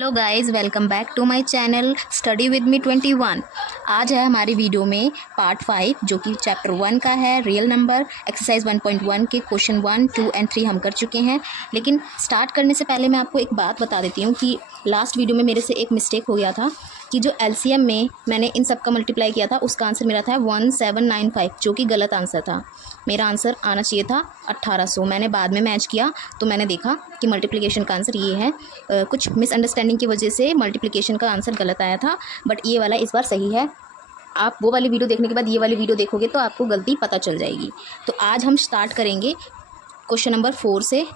Hello guys, welcome back to my channel study with me 21। आज है हमारी video में पार्ट 5 जो कि चैप्टर 1 का है, रियल नंबर एक्सरसाइज 1.1 के क्वेश्चन 1, 2 एंड 3 हम कर चुके हैं। लेकिन स्टार्ट करने से पहले मैं आपको एक बात बता देती हूँ कि लास्ट वीडियो में मेरे से एक मिस्टेक हो गया था कि जो एलसीएम में मैंने इन सब का मल्टीप्लाई किया था उसका आंसर मेरा था 1795, जो कि गलत आंसर था। मेरा आंसर आना चाहिए था 1800। मैंने बाद में मैच किया तो मैंने देखा कि मल्टीप्लिकेशन का आंसर ये है। कुछ मिसअंडरस्टैंडिंग की वजह से मल्टीप्लिकेशन का आंसर गलत आया था, बट ये वाला इस बार सही है। आप वो वाली वीडियो देखने के बाद ये वाली वीडियो देखोगे तो आपको गलती पता चल जाएगी। तो आज हम स्टार्ट करेंगे क्वेश्चन नंबर 4 से।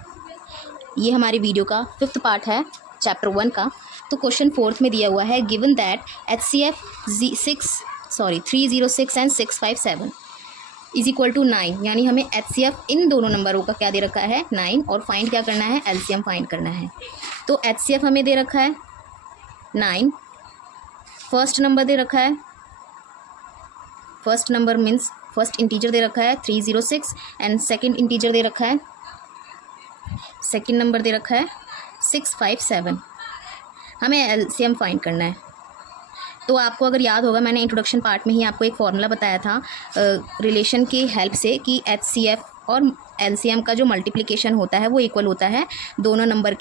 ये हमारी वीडियो का 5th पार्ट है चैप्टर 1 का। तो क्वेश्चन 4th में दिया हुआ है, given that HCF 306 and 657 is equal to 9। यानी हमें HCF इन दोनों नंबरों का क्या दे रखा है, 9, और फाइंड क्या करना है, LCM फाइंड करना है। तो HCF हमें दे रखा है 9, फर्स्ट नंबर दे रखा है, first number means first integer दे रखा है 306 एंड सेकंड इंटीजर दे रखा है, सेकंड नंबर दे रखा है 657। हमें एलसीएम फाइंड करना है। तो आपको अगर याद होगा, मैंने इंट्रोडक्शन पार्ट में ही आपको एक फॉर्मूला बताया था रिलेशन की हेल्प से कि HCF और एलसीएम का जो मल्टीप्लिकेशन होता है वो इक्वल होता है दोनों नंबर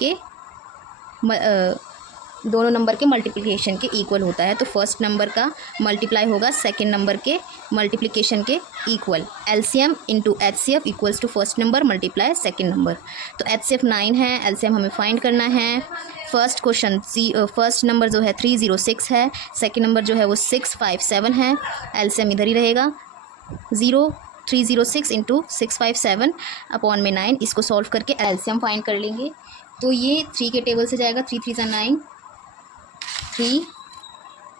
के मल्टीप्लिकेशन के इक्वल होता है। तो फर्स्ट नंबर का मल्टीप्लाई होगा सेकंड नंबर के मल्टीप्लिकेशन के equal. LCM into HCF equals to first number multiply second number. तो HCF 9 है, एलसीएम हमें फाइंड करना है। फर्स्ट क्वेश्चन फर्स्ट नंबर जो है 306 है, सेकंड नंबर जो है वो 657 है। एलसीएम इधर ही रहेगा, 306 इंटू 657 अपॉन में 9। इसको सॉल्व करके एलसीएम फाइंड कर लेंगे। तो ये 3 के टेबल से जाएगा, 3 3 9, 3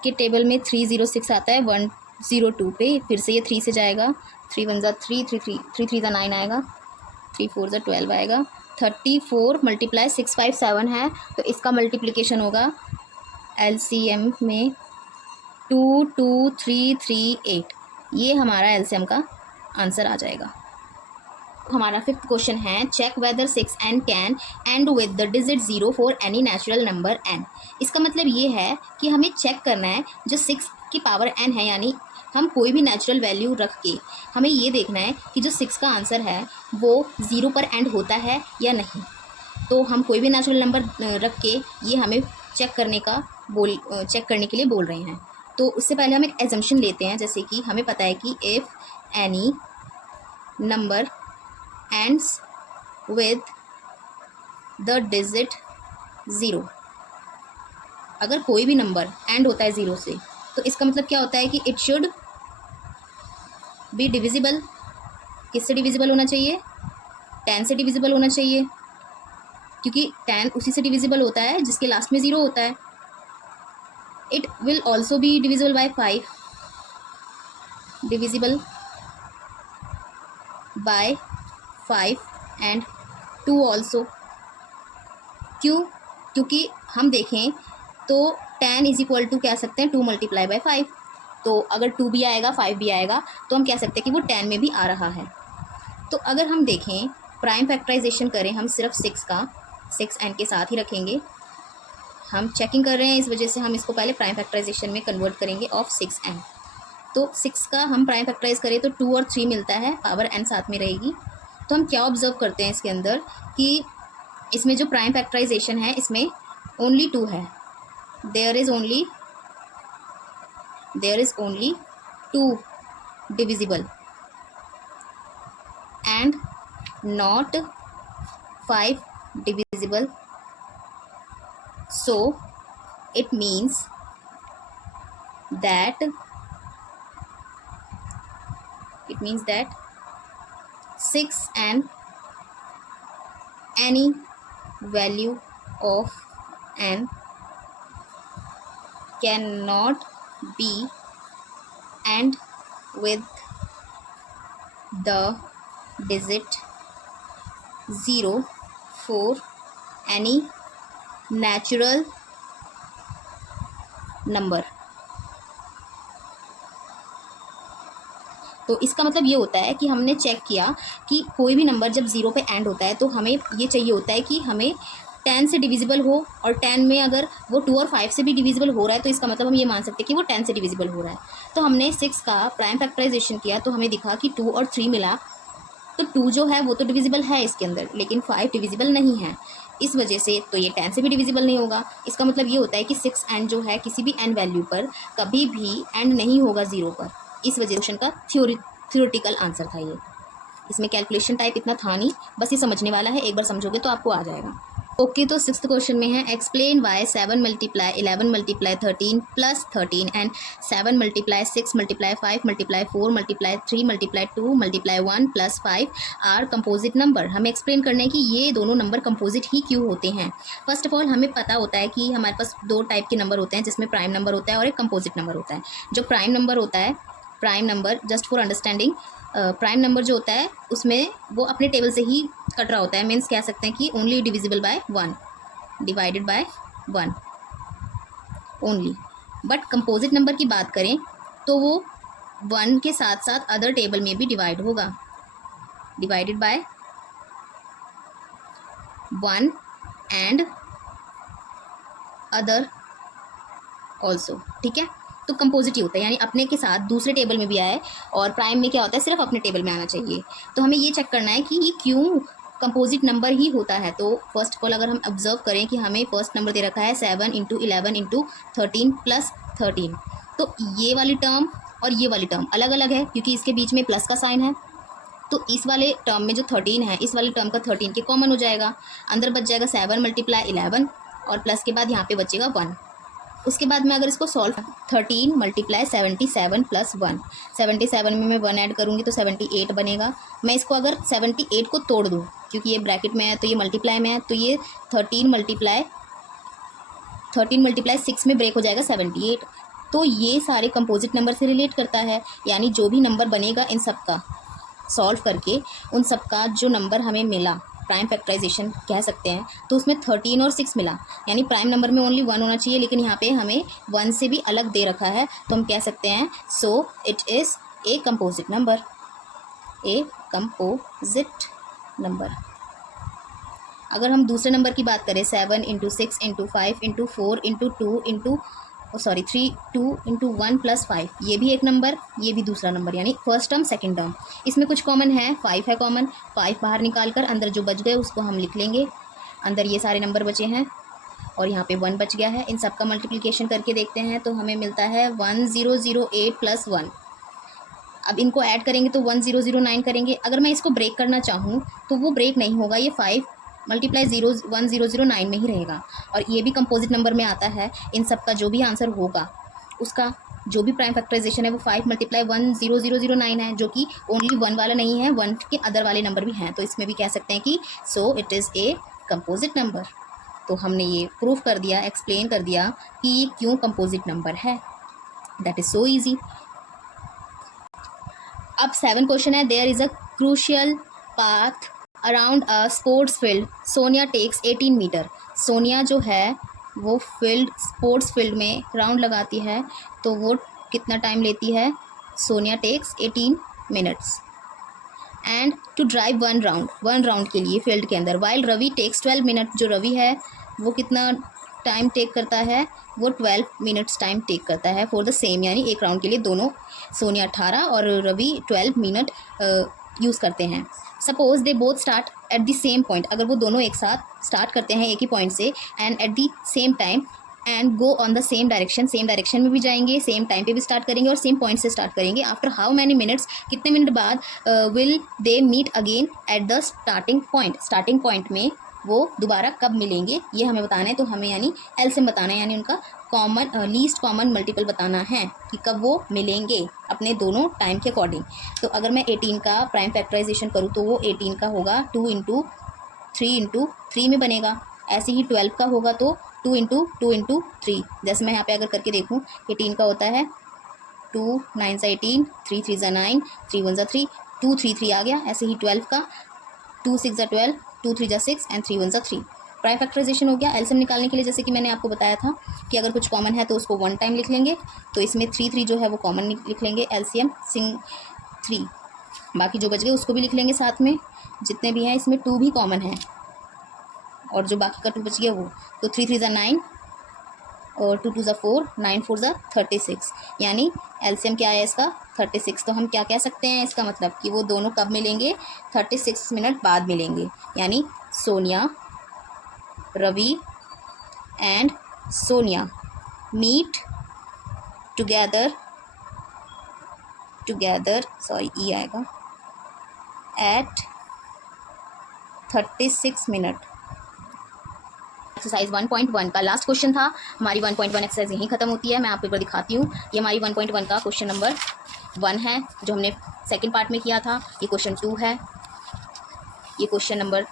के टेबल में 306 आता है 102 पे। फिर से ये 3 से जाएगा, 3 1 3, 3 3 9 आएगा, 3 4 12 आएगा। 34 मल्टीप्लाई 657 है, तो इसका मल्टीप्लिकेशन होगा एलसीएम में 22338। ये हमारा एलसीएम का आंसर आ जाएगा। हमारा 5th क्वेश्चन है, check whether 6 n can end with the digit 0 for any natural number n। इसका मतलब ये है कि हमें चेक करना है जो 6 की पावर n है, यानी हम कोई भी नेचुरल वैल्यू रख के हमें ये देखना है कि जो 6 का आंसर है वो 0 पर एंड होता है या नहीं। तो हम कोई भी नेचुरल नंबर रख के ये हमें चेक करने के लिए बोल रहे हैं। तो उससे पहले हम एक एजम्पशन लेते हैं, जैसे कि हमें पता है कि if any number ends with the digit 0। अगर कोई भी नंबर एंड होता है 0 से, तो इसका मतलब क्या होता है कि इट शुड बी डिविजिबल। किससे डिविजिबल होना चाहिए, 10 से डिविजिबल होना चाहिए, क्योंकि 10 उसी से डिविजिबल होता है जिसके लास्ट में 0 होता है। It will also be divisible by 5, divisible by 5 and 2 also. क्यों? क्योंकि हम देखें तो 10 इज इक्वल टू कह सकते हैं 2 मल्टीप्लाई बाय 5। तो अगर 2 भी आएगा 5 भी आएगा तो हम कह सकते हैं कि वो 10 में भी आ रहा है। तो अगर हम देखें प्राइम फैक्टराइजेशन करें, हम सिर्फ 6 का 6n के साथ ही रखेंगे। हम चेकिंग कर रहे हैं, इस वजह से हम इसको पहले प्राइम फैक्टराइजेशन में कन्वर्ट करेंगे ऑफ 6n। तो 6 का हम प्राइम फैक्टराइज करें तो 2 और 3 मिलता है, पावर n साथ में रहेगी। तो हम क्या ऑब्जर्व करते हैं इसके अंदर कि इसमें जो प्राइम फैक्टराइजेशन है इसमें ओनली 2 है। There is only 2 divisible and not 5 divisible. So it means that 6 and any value of n cannot be and with the digit 0 for any natural number। तो इसका मतलब ये होता है कि हमने चेक किया कि कोई भी नंबर जब 0 पे एंड होता है तो हमें ये चाहिए होता है कि हमें 10 से डिविजिबल हो और 10 में अगर वो 2 और 5 से भी डिविजिबल हो रहा है तो इसका मतलब हम ये मान सकते हैं कि वो 10 से डिविजिबल हो रहा है। तो हमने 6 का प्राइम फैक्टराइजेशन किया तो हमें दिखा कि 2 और 3 मिला, तो 2 जो है वो तो डिविजिबल है इसके अंदर, लेकिन 5 डिविजिबल नहीं है। इस वजह से तो ये 10 से भी डिविजिबल नहीं होगा। इसका मतलब ये होता है कि 6 एंड जो है किसी भी एन वैल्यू पर कभी भी एंड नहीं होगा 0 पर। इस वजह क्वेश्चन का थ्योरेटिकल आंसर था ये। इसमें कैलकुलेशन टाइप इतना था नहीं, बस ये समझने वाला है, एक बार समझोगे तो आपको आ जाएगा। ओके, तो 6th क्वेश्चन में है explain why 7 multiply 11 multiply 13 plus 13 and 7 multiply 6 multiply 5 multiply 4 multiply 3 multiply 2 multiply 1 plus 5 are composite number. हमें एक्सप्लेन करना है कि ये दोनों नंबर कंपोजिट ही क्यों होते हैं। फर्स्ट ऑफ ऑल हमें पता होता है कि हमारे पास 2 टाइप के नंबर होते हैं, जिसमें प्राइम नंबर होता है और एक कंपोजिट नंबर होता है। जो प्राइम नंबर होता है, prime number just for understanding, prime number जो होता है उसमें वो अपने टेबल से ही कट रहा होता है, मीन्स कह सकते हैं कि only divisible by 1, divided by 1 only. But composite number की बात करें तो वो 1 के साथ साथ अदर टेबल में भी डिवाइड होगा, divided by 1 and other also. ठीक है, तो कंपोजिट ही होता है, यानी अपने के साथ दूसरे टेबल में भी आए, और प्राइम में क्या होता है सिर्फ अपने टेबल में आना चाहिए। तो हमें ये चेक करना है कि ये क्यों कंपोजिट नंबर ही होता है। तो फर्स्ट ऑफ ऑल अगर हम ऑब्जर्व करें कि हमें फर्स्ट नंबर दे रखा है 7 × 11 × 13 प्लस 13, तो ये वाली टर्म और ये वाली टर्म अलग अलग है क्योंकि इसके बीच में प्लस का साइन है। तो इस वाले टर्म में जो 13 है, इस वाली टर्म का 13 के कॉमन हो जाएगा, अंदर बच जाएगा 7 मल्टीप्लाई 11 और प्लस के बाद यहाँ पे बचेगा 1। उसके बाद मैं अगर इसको सॉल्व 13 मल्टीप्लाई 77 प्लस 1, 77 में मैं 1 ऐड करूँगी तो 78 बनेगा। मैं इसको अगर 78 को तोड़ दूँ, क्योंकि ये ब्रैकेट में है तो ये मल्टीप्लाई में है, तो ये 13 मल्टीप्लाई 6 में ब्रेक हो जाएगा 78। तो ये सारे कंपोजिट नंबर से रिलेट करता है, यानी जो भी नंबर बनेगा इन सब का सॉल्व करके उन सब का जो नंबर हमें मिला, प्राइम फैक्टराइजेशन कह सकते हैं, तो उसमें 13 और 6 मिला, यानी प्राइम नंबर में ओनली 1 होना चाहिए, लेकिन यहाँ पे हमें 1 से भी अलग दे रखा है, तो हम कह सकते हैं so it is a composite number, a composite number. अगर हम दूसरे नंबर की बात करें 7 × 6 × 5 × 4 × 2 3 2 × 1 प्लस 5, ये भी एक नंबर, ये भी दूसरा नंबर, यानी फर्स्ट टर्म सेकंड टर्म। इसमें कुछ कॉमन है, 5 है कॉमन, 5 बाहर निकाल कर अंदर जो बच गए उसको हम लिख लेंगे। अंदर ये सारे नंबर बचे हैं और यहाँ पे 1 बच गया है। इन सब का मल्टीप्लिकेशन करके देखते हैं तो हमें मिलता है 1008 प्लस 1। अब इनको ऐड करेंगे तो 1009 करेंगे। अगर मैं इसको ब्रेक करना चाहूँ तो वो ब्रेक नहीं होगा, ये 5 मल्टीप्लाई 1009 में ही रहेगा, और ये भी कंपोजिट नंबर में आता है। इन सब का जो भी आंसर होगा उसका जो भी प्राइम फैक्टराइजेशन है वो 5 मल्टीप्लाई 1009 है, जो कि ओनली 1 वाला नहीं है, 1 के अदर वाले नंबर भी हैं, तो इसमें भी कह सकते हैं कि so it is a composite number. तो हमने ये प्रूफ कर दिया, एक्सप्लेन कर दिया कि ये क्यों कंपोजिट नंबर है। That is so easy. अब 7 क्वेश्चन है, there is a crucial path around a sports field, Sonia takes 18 meter. Sonia जो है वो स्पोर्ट्स फील्ड में राउंड लगाती है, तो वो कितना टाइम लेती है? Sonia takes 18 minutes and to drive 1 round के लिए फील्ड के अंदर, वाइल रवि टेक्स 12 मिनट। जो रवि है वो कितना टाइम टेक करता है? वो 12 मिनट्स टाइम टेक करता है फॉर द सेम, यानी एक राउंड के लिए दोनों, सोनिया 18 और रवि 12 मिनट यूज़ करते हैं। Suppose they both start at the same point, अगर वो दोनों एक साथ स्टार्ट करते हैं एक ही पॉइंट से, and at the same time and go on the same direction में भी जाएंगे, सेम टाइम पे भी स्टार्ट करेंगे और सेम पॉइंट से स्टार्ट करेंगे। आफ्टर हाउ मैनी मिनट्स, कितने मिनट बाद will they meet again at the starting point में वो दोबारा कब मिलेंगे, ये हमें बताना है। तो हमें यानी एलसीएम बताना है, यानी उनका लीस्ट कॉमन मल्टीपल बताना है कि कब वो मिलेंगे अपने दोनों टाइम के अकॉर्डिंग। तो अगर मैं 18 का प्राइम फैक्टराइजेशन करूँ तो वो 18 का होगा 2 × 3 × 3 में बनेगा। ऐसे ही 12 का होगा तो 2 × 2 × 3। जैसे मैं यहाँ पे अगर करके देखूँ, 18 का होता है 2 9 × 18, 3 3 × 9, 3 1 × 3, 2 3 3 आ गया। ऐसे ही 12 का 2 6 × 12, 2 3 × 6 एंड 3 1 × 3। प्राइम फैक्टराइजेशन हो गया। एलसीएम निकालने के लिए जैसे कि मैंने आपको बताया था कि अगर कुछ कॉमन है तो उसको 1 टाइम लिख लेंगे, तो इसमें 3 3 जो है वो कॉमन लिख लेंगे, एलसीएम सिंग 3। बाकी जो बच गए उसको भी लिख लेंगे साथ में, जितने भी हैं इसमें 2 भी कॉमन है, और जो बाकी का 2 बच गया वो, तो 3 3 ज़ा 9 और 2 2 ज़ा 4, 9 4 ज़ा 36, यानी एलसीएम क्या है इसका 36। तो हम क्या कह सकते हैं इसका मतलब कि वो दोनों कब मिलेंगे, 36 मिनट बाद मिलेंगे, यानी Sonia, Ravi and Sonia meet together sorry E आएगा एट 36 मिनट। एक्सरसाइज 1.1 का लास्ट क्वेश्चन था। हमारी 1.1 एक्सरसाइज यहीं खत्म होती है। मैं आपको एक बार दिखाती हूँ। ये हमारी 1.1 का क्वेश्चन नंबर 1 है जो हमने सेकंड पार्ट में किया था। ये क्वेश्चन 2 है। ये क्वेश्चन नंबर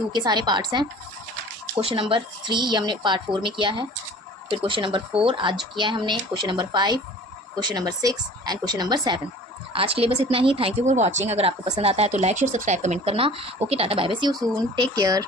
2 के सारे पार्ट्स हैं। क्वेश्चन नंबर 3 ये हमने पार्ट 4 में किया है। फिर क्वेश्चन नंबर 4 आज किया है हमने। Question number 5, question number 6 and question number 7। आज के लिए बस इतना ही। Thank you for watching. अगर आपको पसंद आता है तो लाइक शेयर सब्सक्राइब कमेंट करना। ओके, टाटा bye bye, see you soon, take care.